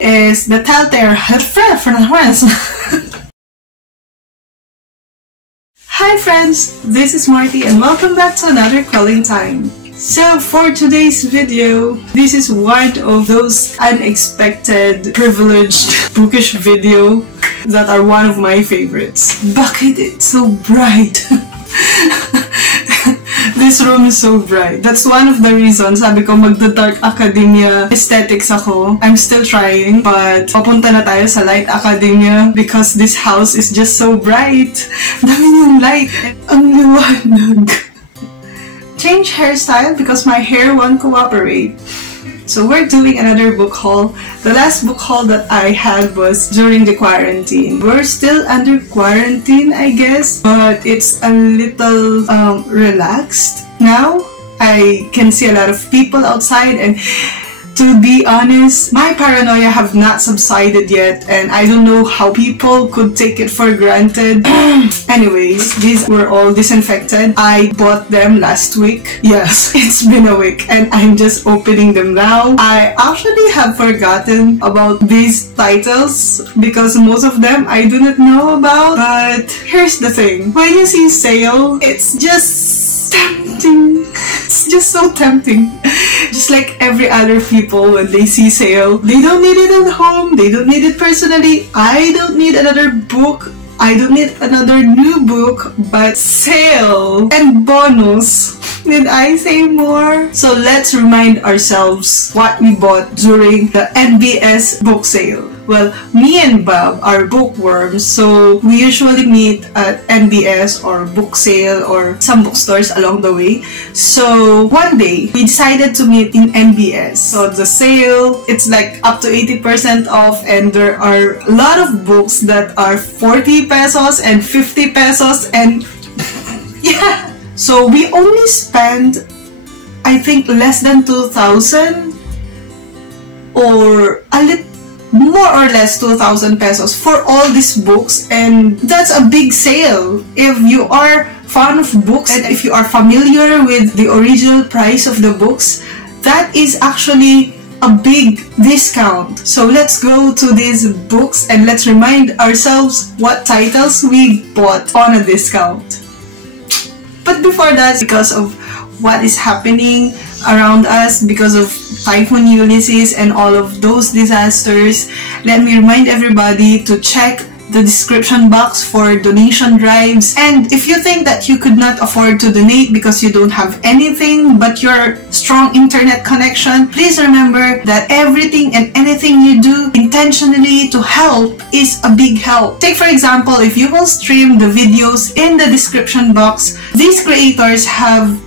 is the Telltale. Hi friends, this is Marty and welcome back to another calling time. So for today's video, this is one of those unexpected, privileged, bookish video that are one of my favorites. Bakit it's so bright? This room is so bright. That's one of the reasons sabi ko magda-dark academia aesthetics ako. I'm still trying, but papunta na tayo sa light academia because this house is just so bright. Dami yung light. Ang liwanag. Change hairstyle because my hair won't cooperate. So we're doing another book haul. The last book haul that I had was during the quarantine. We're still under quarantine, I guess, but it's a little relaxed now. I can see a lot of people outside, and to be honest, my paranoia have not subsided yet, and I don't know how people could take it for granted. Anyways, these were all disinfected. I bought them last week. Yes, it's been a week and I'm just opening them now. I actually have forgotten about these titles because most of them I do not know about. But here's the thing. When you see sale, it's just tempting. It's just so tempting. Just like every other people, when they see sale, they don't need it at home, they don't need it personally. I don't need another book, I don't need another new book, but sale and bonus. Did I say more? So let's remind ourselves what we bought during the NBS Book Sale. Well, me and Bob are bookworms, so we usually meet at NBS or Book Sale or some bookstores along the way. So one day, we decided to meet in NBS. So the sale, it's like up to 80% off, and there are a lot of books that are 40 pesos and 50 pesos and yeah. So we only spent, I think, less than 2,000 or a little more or less 2,000 pesos for all these books, and that's a big sale. If you are fond of books and if you are familiar with the original price of the books, that is actually a big discount. So let's go to these books and let's remind ourselves what titles we bought on a discount. But before that, because of what is happening around us, because of Typhoon Ulysses and all of those disasters, let me remind everybody to check the description box for donation drives. And if you think that you could not afford to donate because you don't have anything but your strong internet connection, please remember that everything and anything you do intentionally to help is a big help. Take for example, if you will stream the videos in the description box, these creators have.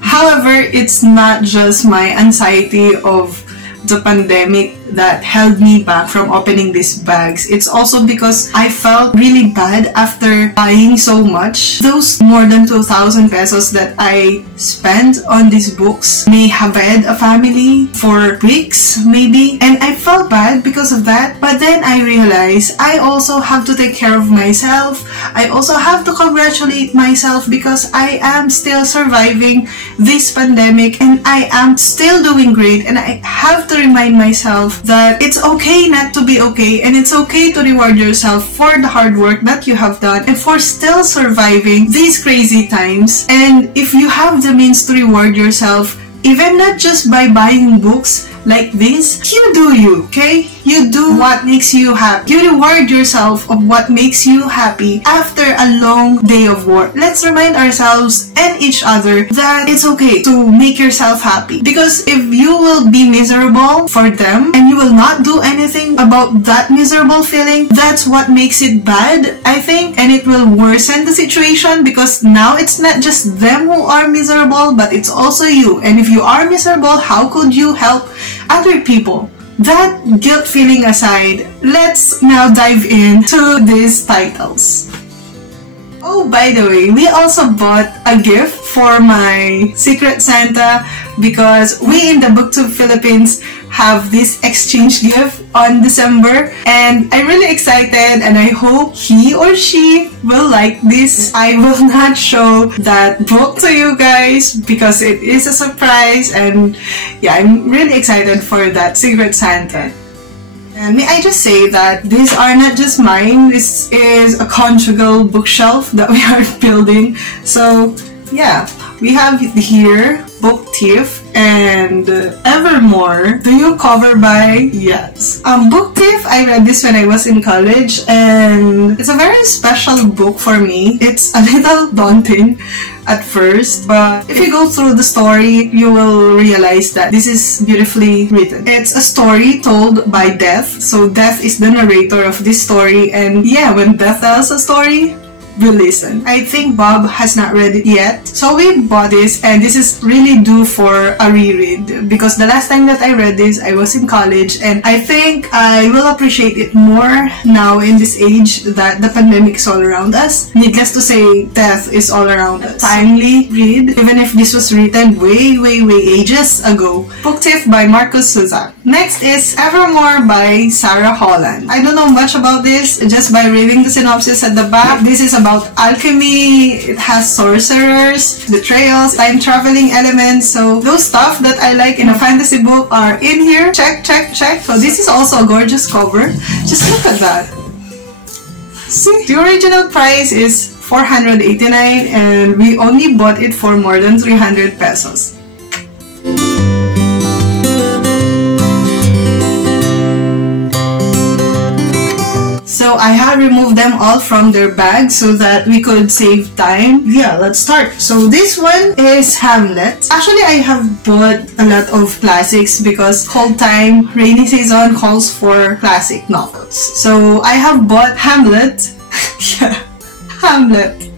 However, it's not just my anxiety of the pandemic that held me back from opening these bags. It's also because I felt really bad after buying so much. Those more than 2,000 pesos that I spent on these books may have fed a family for weeks maybe, and I felt bad because of that. But then I realized I also have to take care of myself. I also have to congratulate myself because I am still surviving this pandemic and I am still doing great, and I have to remind myself that it's okay not to be okay, and it's okay to reward yourself for the hard work that you have done and for still surviving these crazy times. And if you have the means to reward yourself, even not just by buying books like this, you do you, okay? You do what makes you happy. You reward yourself of what makes you happy after a long day of work. Let's remind ourselves and each other that it's okay to make yourself happy. Because if you will be miserable for them and you will not do anything about that miserable feeling, that's what makes it bad, I think. And it will worsen the situation because now it's not just them who are miserable, but it's also you. And if you are miserable, how could you help other people? That guilt feeling aside, let's now dive into these titles. Oh, by the way, we also bought a gift for my Secret Santa because we in the Booktube Philippines, have this exchange gift on December, and I'm really excited, and I hope he or she will like this. I will not show that book to you guys because it is a surprise, and yeah, I'm really excited for that Secret Santa. And may I just say that these are not just mine, this is a conjugal bookshelf that we are building. So yeah, we have here Booktube and Evermore. Do you cover by? Yes. Booktube, I read this when I was in college, and it's a very special book for me. It's a little daunting at first, but if you go through the story, you will realize that this is beautifully written. It's a story told by Death, so Death is the narrator of this story, and yeah, when Death tells a story, we listen. I think Bob has not read it yet, so we bought this, and this is really due for a reread because the last time that I read this, I was in college, and I think I will appreciate it more now in this age that the pandemic is all around us. Needless to say, death is all around us. Timely read, even if this was written way ages ago. Booktube by Marcus Souza. Next is Evermore by Sarah Holland. I don't know much about this, just by reading the synopsis at the back. This is about alchemy, it has sorcerers, betrayals, time traveling elements, so those stuff that I like in a fantasy book are in here. Check. So this is also a gorgeous cover. Just look at that. See, the original price is 489 and we only bought it for more than 300 pesos. So I have removed them all from their bag so that we could save time. Yeah, let's start. So this one is Hamlet. Actually, I have bought a lot of classics because cold time, rainy season calls for classic novels. So I have bought Hamlet. Yeah, Hamlet.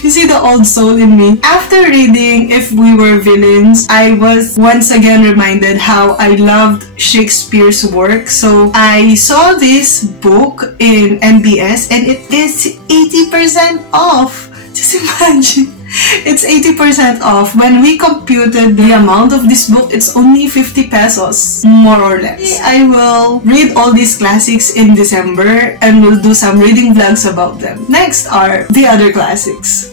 You see the old soul in me. After reading If We Were Villains, I was once again reminded how I loved Shakespeare's work. So I saw this book in NBS and it is 80% off. Just imagine. It's 80% off. When we computed the amount of this book, it's only 50 pesos, more or less. I will read all these classics in December and we'll do some reading vlogs about them. Next are the other classics.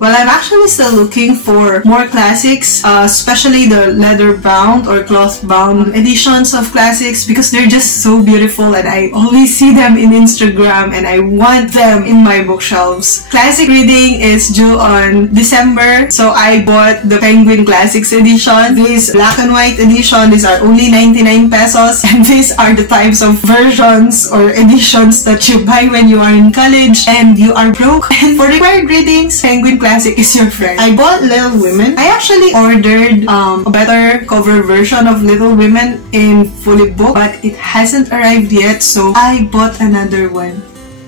Well, I'm actually still looking for more classics, especially the leather-bound or cloth-bound editions of classics because they're just so beautiful and I always see them in Instagram and I want them in my bookshelves. Classic reading is due on December, so I bought the Penguin Classics edition. This black and white edition, these are only 99 pesos and these are the types of versions or editions that you buy when you are in college and you are broke. And for required readings, Penguin Classic is your friend. I bought Little Women. I actually ordered a better cover version of Little Women in fully book, but it hasn't arrived yet, so I bought another one.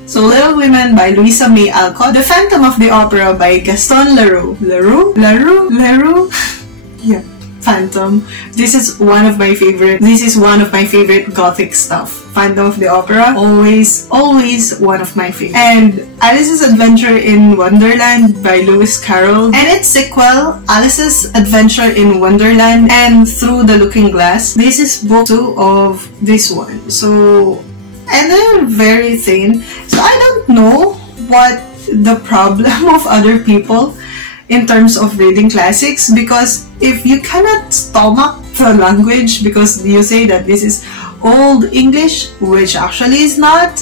So Little Women by Louisa May Alcott. The Phantom of the Opera by Gaston Leroux. Leroux? Yeah. Phantom. This is one of my favorite gothic stuff. Phantom of the Opera, always one of my favorite. And Alice's Adventure in Wonderland by Lewis Carroll and its sequel, Alice's Adventure in Wonderland and Through the Looking Glass. This is book 2 of this one. So, and they're very thin. So I don't know what the problem of other people in terms of reading classics, because if you cannot stomach the language because you say that this is old English, which actually is not,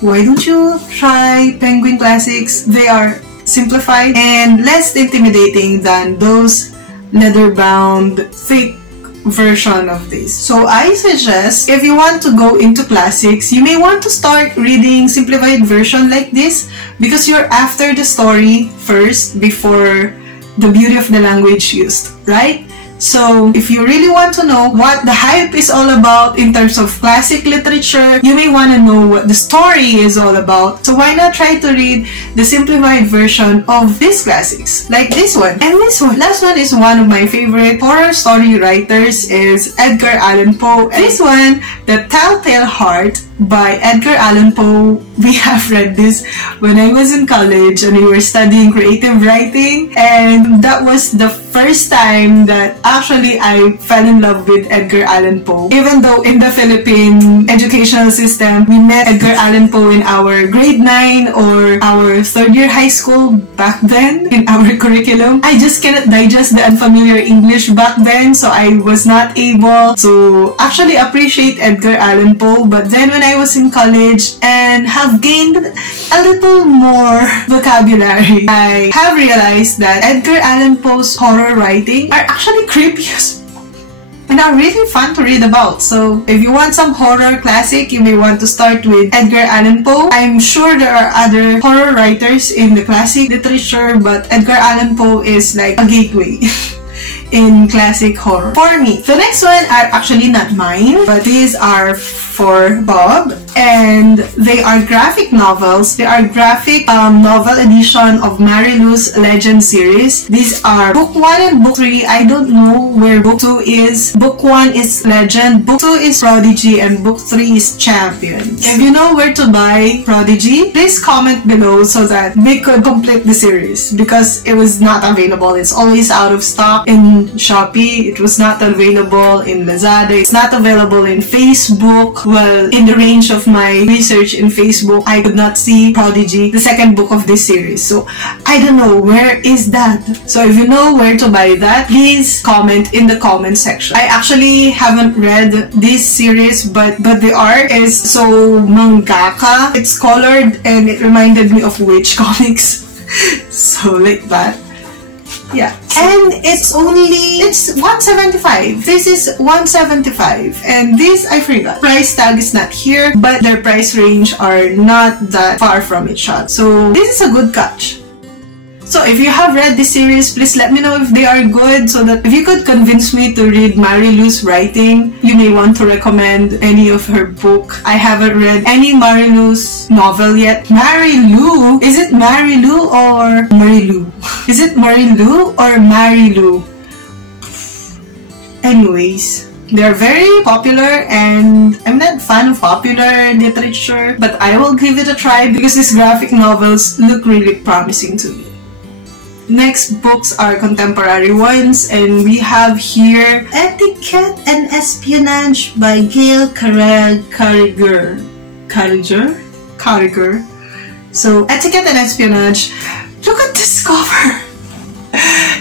why don't you try Penguin Classics? They are simplified and less intimidating than those leather-bound thick version of this. So I suggest if you want to go into classics, you may want to start reading simplified version like this because you're after the story first before the beauty of the language used, right? So if you really want to know what the hype is all about in terms of classic literature, you may want to know what the story is all about. So why not try to read the simplified version of these classics, like this one and this one. Last one is one of my favorite horror story writers is Edgar Allan Poe. This one, The Telltale Heart, by Edgar Allan Poe. We have read this when I was in college and we were studying creative writing, and that was the first time that actually I fell in love with Edgar Allan Poe. Even though in the Philippine educational system, we met Edgar Allan Poe in our grade 9 or our 3rd year high school back then in our curriculum. I just cannot digest the unfamiliar English back then, so I was not able to actually appreciate Edgar Allan Poe. But then when I was in college and have gained a little more vocabulary, I have realized that Edgar Allan Poe's horror writing are actually creepy and are really fun to read about. So if you want some horror classic, you may want to start with Edgar Allan Poe. I'm sure there are other horror writers in the classic literature, but Edgar Allan Poe is like a gateway in classic horror for me. The next one are actually not mine, but these are for Bob, and they are graphic novels. They are graphic novel edition of Mary Lou's Legend series. These are book 1 and book 3. I don't know where book 2 is. Book 1 is Legend, book 2 is Prodigy, and book 3 is Champions. If you know where to buy Prodigy, please comment below so that we could complete the series, because it was not available. It's always out of stock in Shopee. It was not available in Lazada. It's not available in Facebook. Well, in the range of my research in Facebook, I could not see Prodigy, the second book of this series. So I don't know, where is that? So if you know where to buy that, please comment in the comment section. I actually haven't read this series, but the art is so mangaka. It's colored and it reminded me of Witch comics. So like that. Yeah, and it's 175. This is 175, and this I forgot. Price tag is not here, but their price range are not that far from each other. So this is a good catch. So if you have read this series, please let me know if they are good, so that if you could convince me to read Mary Lou's writing, you may want to recommend any of her book. I haven't read any Mary Lou's novel yet. Mary Lou? Is it Mary Lou or Mary Lou? Is it Mary Lou or Mary Lou? Anyways, they're very popular, and I'm not a fan of popular literature, but I will give it a try because these graphic novels look really promising to me. Next books are contemporary ones, and we have here Etiquette and Espionage by Gail Carriger. So Etiquette and Espionage, look at this cover!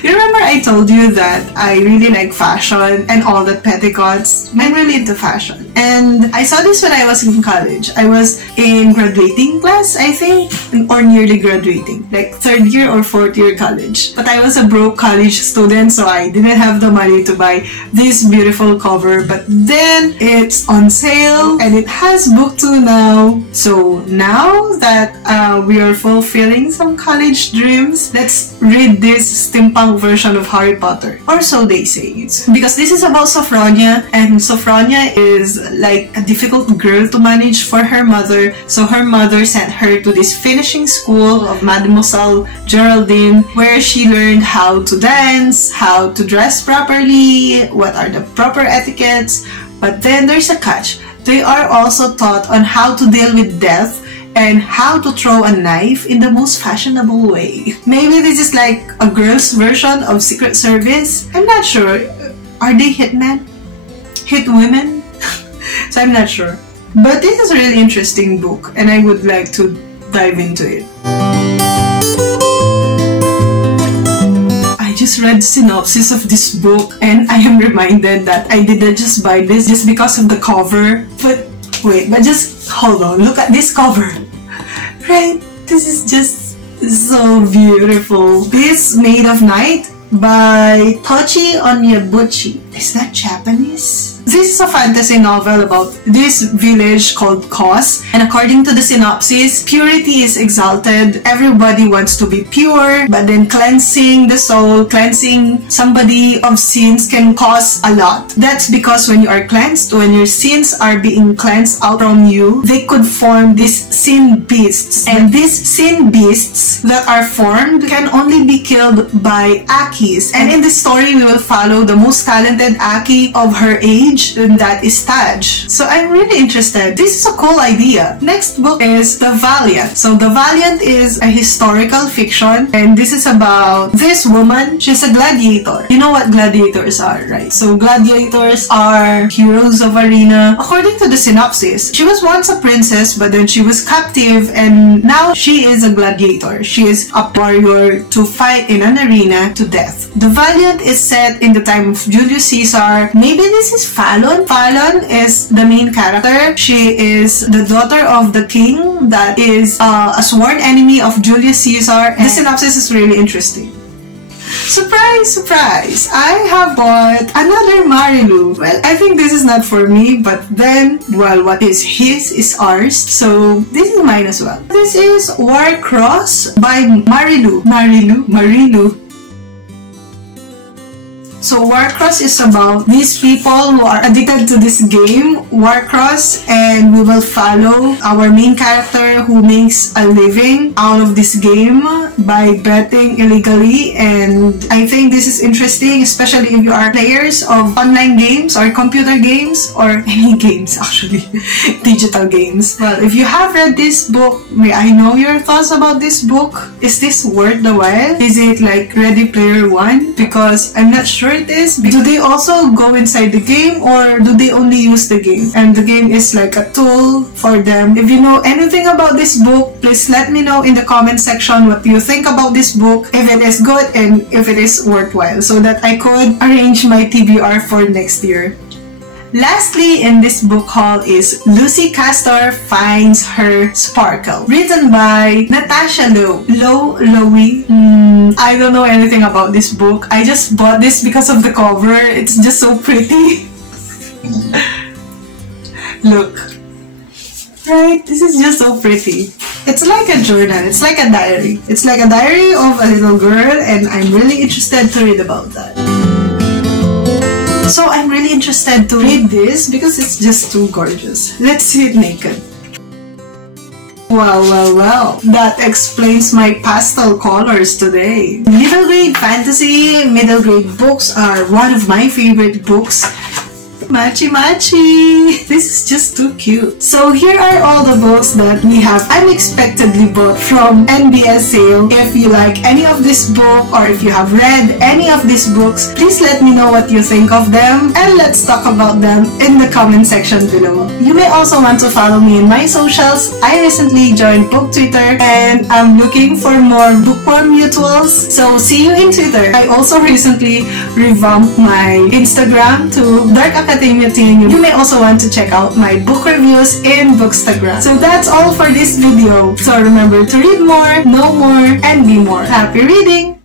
You remember I told you that I really like fashion and all the petticoats? I'm really into fashion. And I saw this when I was in college. I was in graduating class, I think, or nearly graduating, like 3rd year or 4th year college. But I was a broke college student, so I didn't have the money to buy this beautiful cover. But then it's on sale and it has book 2 now. So now that we are fulfilling some college dreams, let's read this steampunk version of Harry Potter, or so they say. Because this is about Sophronia, and Sophronia is like a difficult girl to manage for her mother, so her mother sent her to this finishing school of Mademoiselle Geraldine, where she learned how to dance, how to dress properly, what are the proper etiquettes. But then there's a catch. They are also taught on how to deal with death and how to throw a knife in the most fashionable way. Maybe this is like a girl's version of Secret Service. I'm not sure. Are they hitmen? Hit women? So I'm not sure. But this is a really interesting book, and I would like to dive into it. I just read the synopsis of this book, and I am reminded that I didn't just buy this just because of the cover. But wait, but just hold on, look at this cover. Right? This is just so beautiful. This Maid of Night by Tochi Onyebuchi. Is that Japanese? This is a fantasy novel about this village called Kos, and according to the synopsis, purity is exalted. Everybody wants to be pure, but then cleansing the soul, cleansing somebody of sins can cost a lot. That's because when you are cleansed, when your sins are being cleansed out from you, they could form these sin beasts. And these sin beasts that are formed can only be killed by Akis. And in this story, we will follow the most talented Aki of her age, Sage, and that is Taj. So I'm really interested. This is a cool idea. Next book is The Valiant. So The Valiant is a historical fiction, and this is about this woman. She's a gladiator. You know what gladiators are, right? So gladiators are heroes of arena. According to the synopsis, she was once a princess, but then she was captive, and now she is a gladiator. She is a warrior to fight in an arena to death. The Valiant is set in the time of Julius Caesar. Maybe this is Fallon. Fallon is the main character. She is the daughter of the king that is a sworn enemy of Julius Caesar. The synopsis is really interesting. Surprise, surprise! I have bought another Marilu. Well, I think this is not for me, but then, well, what is his is ours. So, this is mine as well. This is Warcross by Marilu. Marilu. So Warcross is about these people who are addicted to this game, Warcross, and we will follow our main character who makes a living out of this game by betting illegally. And I think this is interesting, especially if you are players of online games or computer games or any games actually, digital games. Well, if you have read this book, may I know your thoughts about this book? Is this worth the while? Is it like Ready Player One? Because I'm not sure it is. Do they also go inside the game, or do they only use the game and the game is like a tool for them? If you know anything about this book, please let me know in the comment section what you think about this book, if it is good and if it is worthwhile, so that I could arrange my TBR for next year. Lastly, in this book haul is Lucy Castor Finds Her Sparkle, written by Natasha Lowy. I don't know anything about this book. I just bought this because of the cover. It's just so pretty. Look. Right? This is just so pretty. It's like a journal. It's like a diary. It's like a diary of a little girl, and I'm really interested to read about that. So I'm really interested to read this because it's just too gorgeous. Let's see it naked. Well, that explains my pastel colors today. Middle grade fantasy, middle grade books are one of my favorite books. Matchy! This is just too cute. So here are all the books that we have unexpectedly bought from NBS Sale. If you like any of this book, or if you have read any of these books, please let me know what you think of them, and let's talk about them in the comment section below. You may also want to follow me in my socials. I recently joined Book Twitter, and I'm looking for more bookworm mutuals, so see you in Twitter. I also recently revamped my Instagram to Dark Academia Teen. You may also want to check out my book reviews in Bookstagram. So that's all for this video. So remember to read more, know more, and be more. Happy reading!